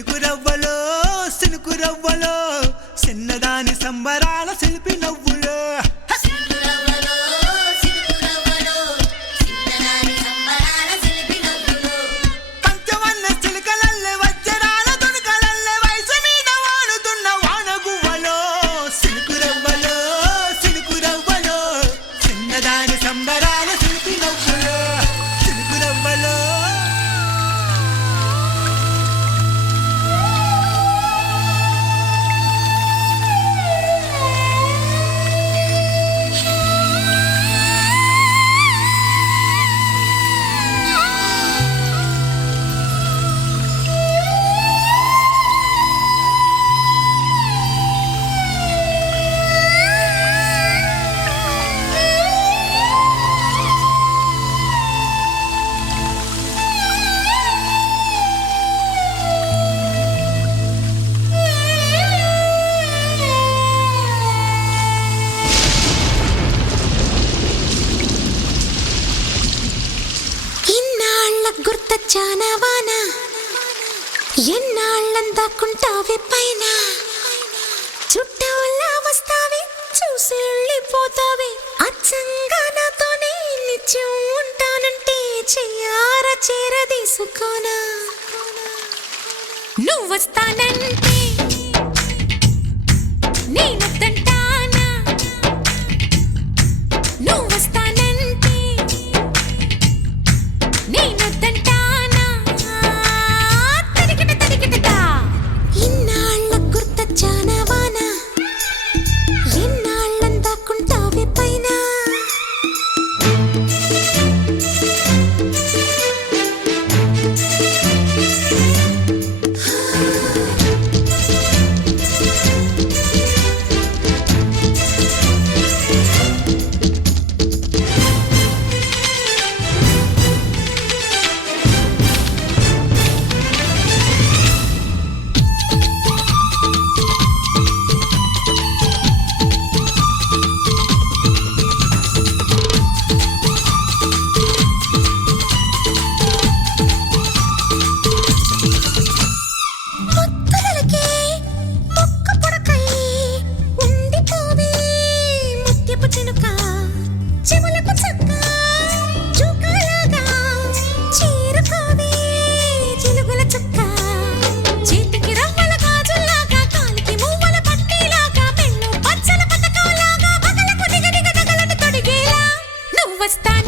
సినుకురవ్వలో సినుకురవ్వలో చిన్నదాని సంబరాల శిల్పి నవ్వులో పంచవన్న చిలుకలల్లె వజ్రాల దునుకలల్లె వయసు మీద వాడుతున్న వానగువ్వలో సినుకురవ్వలో సినుకురవ్వలో చిన్నదాని సంబరాల శిల్పి నవ్వులో సినుకురవ్వలో గుర్తొచ్చానవానా ఎన్నాళ్ళందాకుంటావే పైన చుట్టవల్లా వస్తావే చూసి వెళ్ళిపోతావే అచ్చంగా నాతోనే నిత్యం ఉంటానంటే చెయ్యారా చేరదీసుకోనా నువ్వు వస్తానంటే నేనొద్దంటానా నువ్వు వస్తానంటే నేనొద్దంటానా తడికిట తడికిటదా ఇన్నాళ్ళ గుర్తొచ్చానవానా ఎన్నాళ్ళందాకుంటావే పైన What's that?